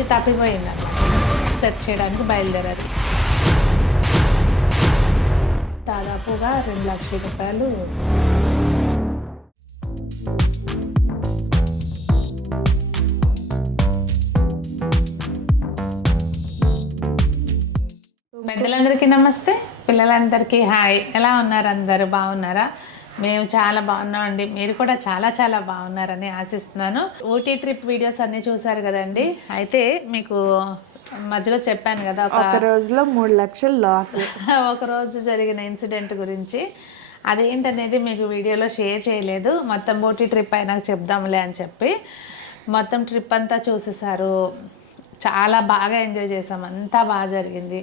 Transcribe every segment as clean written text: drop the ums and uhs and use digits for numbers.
అది తప్పిపోయింది అన్నమాట. సెర్చ్ చేయడానికి బయలుదేరారు. దాదాపుగా 2 లక్షల రూపాయలు. పెద్దలందరికీ నమస్తే, పిల్లలందరికీ హాయ్. ఎలా ఉన్నారు? అందరూ బాగున్నారా? మేము చాలా బాగున్నామండి. మీరు కూడా చాలా చాలా బాగున్నారని ఆశిస్తున్నాను. ఊటీ ట్రిప్ వీడియోస్ అన్నీ చూసారు కదండి. అయితే మీకు మధ్యలో చెప్పాను కదా, ఒక రోజులో 3 లక్షలు లాస్. ఒక రోజు జరిగిన ఇన్సిడెంట్ గురించి. అదేంటనేది మీకు వీడియోలో షేర్ చేయలేదు. మొత్తం ఊటీ ట్రిప్ అయినాక చెప్దాంలే అని చెప్పి మొత్తం ట్రిప్ అంతా చూసేసారు. చాలా బాగా ఎంజాయ్ చేసాం, అంతా బాగా జరిగింది.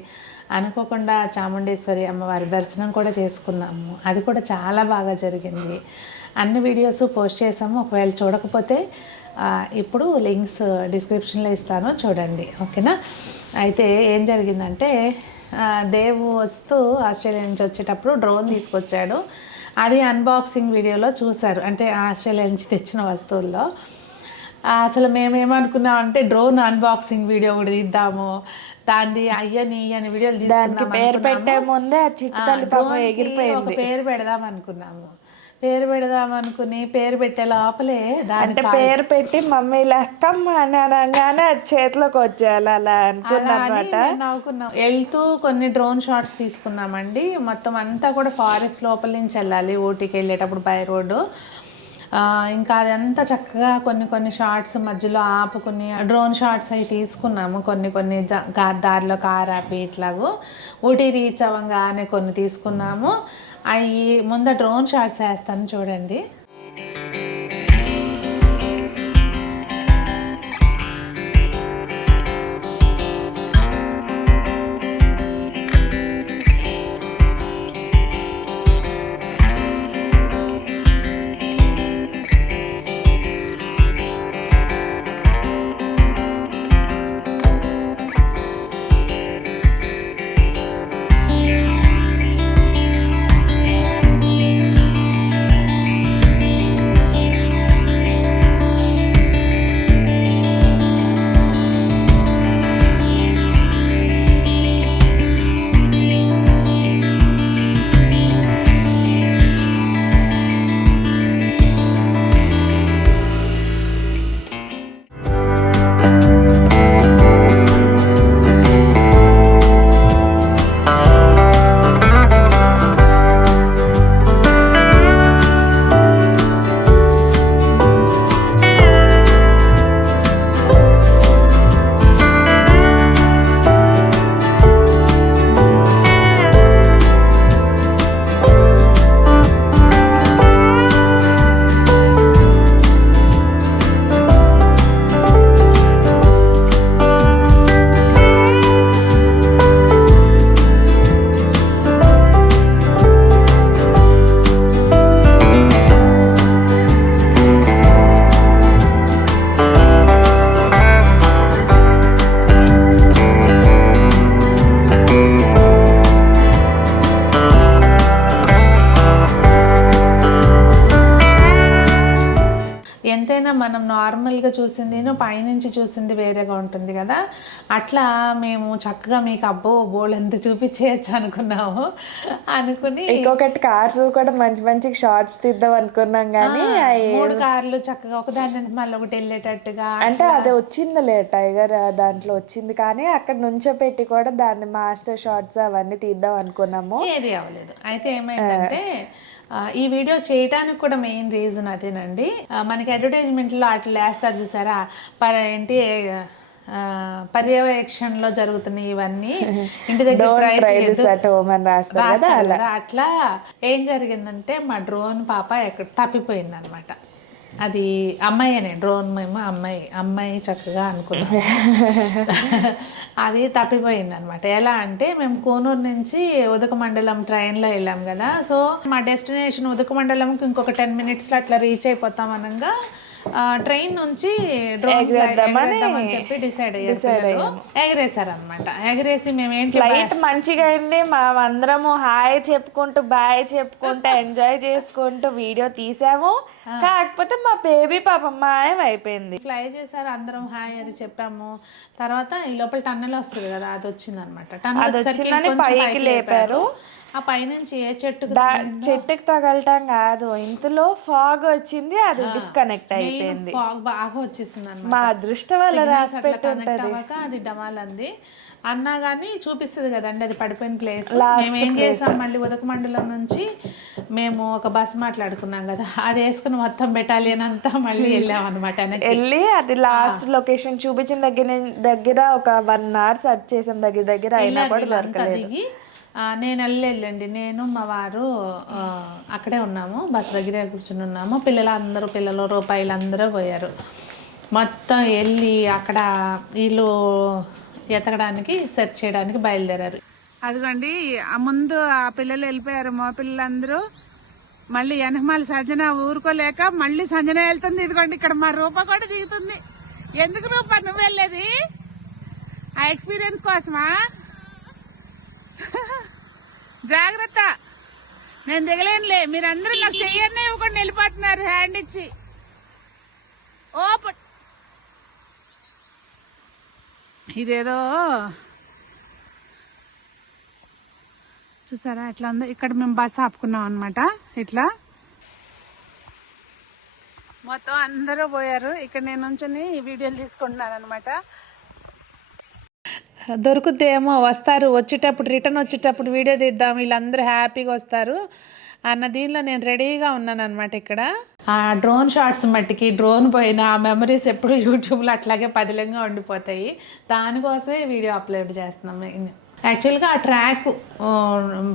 అనుకోకుండా చాముండేశ్వరి అమ్మవారి దర్శనం కూడా చేసుకున్నాము, అది కూడా చాలా బాగా జరిగింది. అన్ని వీడియోస్ పోస్ట్ చేసాము. ఒకవేళ చూడకపోతే ఇప్పుడు లింక్స్ డిస్క్రిప్షన్లో ఇస్తాను, చూడండి, ఓకేనా? అయితే ఏం జరిగిందంటే, దేవు వస్తూ ఆస్ట్రేలియా నుంచి వచ్చేటప్పుడు డ్రోన్ తీసుకొచ్చాడు. అది అన్బాక్సింగ్ వీడియోలో చూశారు, అంటే ఆస్ట్రేలియా నుంచి తెచ్చిన వస్తువుల్లో. అసలు మేమేమనుకున్నాం అంటే డ్రోన్ అన్బాక్సింగ్ వీడియో కూడా తీద్దాము, దాన్ని అయ్యని వీడియోలు తీసుకున్నాం. పేరు పెట్టే ముందే ఒక పేరు పెడదాం అనుకున్నాము. పేరు పెట్టే లోపలే దాని పేరు పెట్టి మమ్మీ లెక్కమ్మ అని అనగానే చేతిలోకి వచ్చేయాలి అలా అనుకున్నమాట. నవ్వుకున్నాం. వెళ్తూ కొన్ని డ్రోన్ షాట్స్ తీసుకున్నామండి. మొత్తం అంతా కూడా ఫారెస్ట్ లోపల నుంచి వెళ్ళాలి ఊటీకి వెళ్ళేటప్పుడు బై రోడ్డు. ఇంకా అదంతా చక్కగా కొన్ని షార్ట్స్ మధ్యలో ఆపుకుని డ్రోన్ షార్ట్స్ అవి తీసుకున్నాము. కొన్ని దారిలో కార్ ఆపి ఇట్లాగూ ఊటీ రీచ్ అవ్వగానే కొన్ని తీసుకున్నాము. అవి ముందు డ్రోన్ షార్ట్స్ వేస్తాను, చూడండి. ఎంతైనా మనం నార్మల్గా చూసింది పైనుంచి చూసింది వేరేగా ఉంటుంది కదా. అట్లా మేము చక్కగా మీకు అబ్బో బోల్ ఎంత చూపించేయచ్చు అనుకుని ఇంకొకటి కార్స్ కూడా మంచి షార్ట్స్ తీద్దాం అనుకున్నాం. కానీ 3 కార్లు చక్కగా ఒకదాని మళ్ళీ ఒకటి వెళ్ళేటట్టుగా, అంటే అది వచ్చిందిలే టైగర్ దాంట్లో వచ్చింది. కానీ అక్కడ నుంచో పెట్టి కూడా దాన్ని మాస్టర్ షార్ట్స్ అవన్నీ తీద్దాం అనుకున్నాము, ఏది అవ్వలేదు. అయితే ఏమైందంటే, ఈ వీడియో చేయడానికి కూడా మెయిన్ రీజన్ అదేనండి. మనకి అడ్వర్టైజ్మెంట్లో అట్లా వేస్తారు చూసారా, పర్యవేక్షణలో జరుగుతున్నాయి ఇవన్నీ, ఇంటి దగ్గర అట్లా ఏం జరిగిందంటే, మా డ్రోన్ పాప ఎక్కడ తప్పిపోయింది అనమాట. అది అమ్మాయినే, డ్రోన్ మేము అమ్మాయి చక్కగా అనుకున్నాం. అది తప్పిపోయింది అనమాట. ఎలా అంటే, మేము కూనూరు నుంచి ఉదకమండలం ట్రైన్లో వెళ్ళాం కదా. సో మా డెస్టినేషన్ ఉదకమండలంకి ఇంకొక 10 మినిట్స్లో అట్లా రీచ్ అయిపోతాం అనగా ట్రైన్ నుంచి డ్రోన్ ఎగరేద్దామని చెప్పి డిసైడ్ అయ్యారు. ఎగరేసారు అనమాట. ఎగరేసి మేమేంటి ఫ్లైట్ మంచిగా అయింది. అందరము హాయ్ చెప్పుకుంటూ బాయ్ చెప్పుకుంటూ ఎంజాయ్ చేసుకుంటూ వీడియో తీసాము. కాకపోతే మా బేబీ పాపం మాయం అయిపోయింది. ఫ్లై చేశారు, అందరం హాయ్ అది చెప్పాము. తర్వాత ఈ లోపల టన్నెల్ వస్తుంది కదా, అది వచ్చింది అనమాట. టన్నెల్ వచ్చిందని పైకి లేపారు. ఆ పైనుంచి ఏ చెట్టుకు చెట్టుకి తగలటం కాదు, ఇంతలో ఫాగ్ వచ్చింది, అది డిస్కనెక్ట్ అయిపోయింది. ఫాగ్ బాగా వచ్చేసింది అనమాట. మా అదృష్టం వల్ల రాసి పెట్టుంటది. అది డమాల్ అంది అన్నా కానీ చూపిస్తుంది కదండి అది పడిపోయిన ప్లేస్. మేము ఏం చేసాం, మళ్ళీ ఉదకమండలం నుంచి మేము ఒక బస్ మాట్లాడుకున్నాం కదా, అది వేసుకుని మొత్తం బెటాలియన్ అంతా మళ్ళీ వెళ్ళాం అనమాట. వెళ్ళి అది లాస్ట్ లొకేషన్ చూపించిన దగ్గర ఒక 1 hour సెర్చ్ చేసాం, దగ్గర అయినా కూడా దొరకలేదు. నేను వెళ్ళండి, నేను మా వారు అక్కడే ఉన్నాము, బస్ దగ్గరే కూర్చుని ఉన్నాము. పిల్లలు రూపాయలు అందరూ పోయారు. మొత్తం వెళ్ళి అక్కడ వీళ్ళు ఎతకడానికి సెర్చ్ చేయడానికి బయలుదేరారు. అదిగోండి ఆ ముందు ఆ పిల్లలు వెళ్ళిపోయారు, మా పిల్లలందరూ. మళ్ళీ వెనకమాల సంజన ఊరుకోలేక మళ్ళీ సంజన వెళ్తుంది. ఇదిగోండి ఇక్కడ మా రూప కూడా దిగుతుంది. ఎందుకు రూప నువ్వు వెళ్ళేది? ఆ ఎక్స్పీరియన్స్ కోసమా? జాగ్రత్త, నేను దిగలేనులే. మీరందరూ నాకు చెయ్యనే ఇవ్వకుండా వెళ్ళిపోతున్నారు హ్యాండ్ ఇచ్చి. ఓప ఇదేదో చూసారా ఎట్లా ఉందో. ఇక్కడ మేము బస్ ఆపుకున్నాం అనమాట. ఇట్లా మొత్తం అందరూ పోయారు. ఇక్కడ నేను నుంచొని వీడియోలు తీసుకుంటున్నాను అనమాట. దొరుకుతేమో వస్తారు, వచ్చేటప్పుడు రిటర్న్ వచ్చేటప్పుడు వీడియో తీద్దాం, వీళ్ళందరూ హ్యాపీగా వస్తారు అన్న దీనిలో నేను రెడీగా ఉన్నాను అనమాట. ఇక్కడ ఆ డ్రోన్ షాట్స్ మట్టికి డ్రోన్ పోయిన ఆ మెమరీస్ ఎప్పుడు యూట్యూబ్లో అట్లాగే పదిలంగా ఉండిపోతాయి. దానికోసమే వీడియో అప్లోడ్ చేస్తున్నాం. యాక్చువల్గా ఆ ట్రాక్,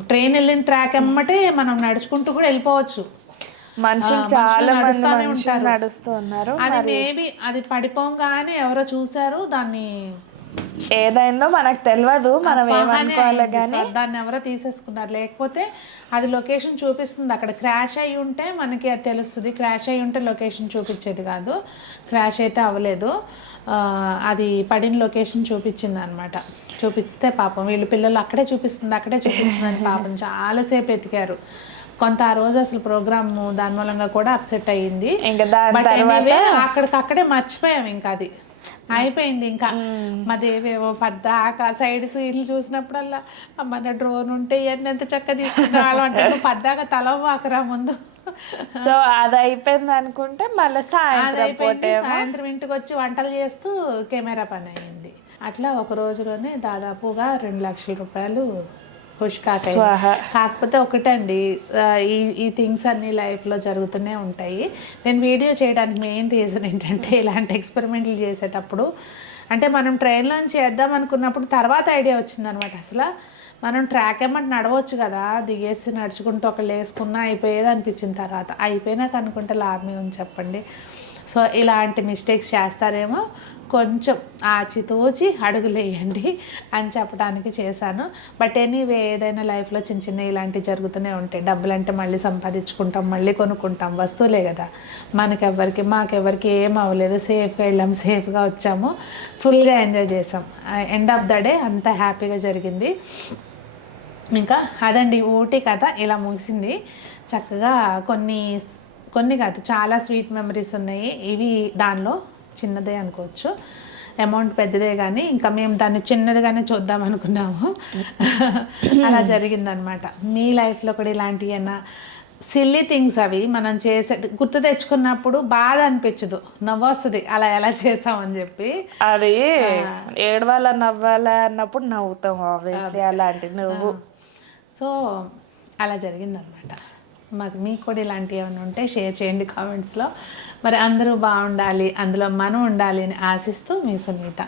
ట్రైన్ వెళ్ళిన ట్రాక్ ఎమ్మటే మనం నడుచుకుంటూ కూడా వెళ్ళిపోవచ్చు. మనుషులు చాలా నడుస్తూ ఉన్నారు. అది మేబీ అది పడిపోగానే ఎవరో చూసారు, దాన్ని ఏదైందో మనకు తెలియదు, మనం ఏమనుకోవాలి కానీ దాన్ని ఎవరో తీసేసుకున్నారు. లేకపోతే అది లొకేషన్ చూపిస్తుంది. అక్కడ క్రాష్ అయ్యి ఉంటే మనకి అది తెలుస్తుంది. క్రాష్ అయ్యి ఉంటే లొకేషన్ చూపించేది కాదు. క్రాష్ అయితే అవ్వలేదు, అది పడిన లొకేషన్ చూపించింది అనమాట. చూపిస్తే పాపం వీళ్ళు పిల్లలు అక్కడే చూపిస్తుంది అని పాపం చాలాసేపు ఎతికారు. కొంత ఆ రోజు అసలు ప్రోగ్రామ్ దాని మూలంగా కూడా అప్సెట్ అయ్యింది. అక్కడికక్కడే మర్చిపోయాం. ఇంకా అది అయిపోయింది. ఇంకా మాదేవేవో పద్దాక సైడ్ సీన్లు చూసినప్పుడల్లా అమ్మ నా డ్రోన్ ఉంటే ఇవన్నీ ఎంత చక్కగా తీసుకున్నాడు అంటే పద్దాక తల వాకరా ముందు. సో అది అయిపోయింది అనుకుంటే మళ్ళీ సాయంత్రం ఇంటికి వచ్చి వంటలు చేస్తూ కెమెరా పని అయింది. అట్లా ఒక రోజులోనే దాదాపుగా 2 లక్షల రూపాయలు హుష్కాక. కాకపోతే ఒకటండి, ఈ థింగ్స్ అన్నీ లైఫ్లో జరుగుతూనే ఉంటాయి. నేను వీడియో చేయడానికి మెయిన్ రీజన్ ఏంటంటే, ఇలాంటి ఎక్స్పెరిమెంట్లు చేసేటప్పుడు అంటే మనం ట్రైన్లోంచి చేద్దాం అనుకున్నప్పుడు తర్వాత ఐడియా వచ్చిందనమాట. అసలు మనం ట్రాక్ ఏమంటే నడవచ్చు కదా, దిగేసి నడుచుకుంటూ ఒకళ్ళు వేసుకున్నా అయిపోయేది అనిపించిన తర్వాత. అయిపోయినాక అనుకుంటే లాభమే ఉంది చెప్పండి. సో ఇలాంటి మిస్టేక్స్ చేస్తారేమో, కొంచెం ఆచితూచి అడుగులేయండి అని చెప్పడానికి చేశాను. బట్ ఎనీవే, ఏదైనా లైఫ్లో చిన్న చిన్న ఇలాంటివి జరుగుతూనే ఉంటాయి. డబ్బులు అంటే మళ్ళీ సంపాదించుకుంటాం, మళ్ళీ కొనుక్కుంటాం, వస్తువులే కదా. మాకెవరికి ఏం అవ్వలేదు. సేఫ్గా వెళ్ళాము, సేఫ్గా వచ్చాము, ఫుల్గా ఎంజాయ్ చేసాం. ఎండ్ ఆఫ్ ద డే అంతా హ్యాపీగా జరిగింది. ఇంకా అదండి ఊటీ కథ ఇలా ముగిసింది. చక్కగా కొన్ని కాదు చాలా స్వీట్ మెమరీస్ ఉన్నాయి. ఇవి దానిలో చిన్నదే అనుకోవచ్చు, అమౌంట్ పెద్దదే, కానీ ఇంకా మేము దాన్ని చిన్నదిగానే చూద్దాం అనుకున్నాము. అలా జరిగిందనమాట. మీ లైఫ్లో కూడా ఇలాంటివి ఏమైనా సిల్లీ థింగ్స్ అవి మనం చేసే గుర్తు తెచ్చుకున్నప్పుడు బాధ అనిపించదు, నవ్వు వస్తుంది అలా ఎలా చేసామని చెప్పి. అది ఏడవాలా నవ్వాలా అన్నప్పుడు నవ్వుతాం ఆబ్వియస్లీ, అలాంటి నవ్వు. సో అలా జరిగిందనమాట. మీకు కూడా ఇలాంటివి ఏమైనా ఉంటే షేర్ చేయండి కామెంట్స్లో. మరి అందరూ బాగుండాలి, అందులో మనం ఉండాలి అని ఆశిస్తూ మీ సునీత.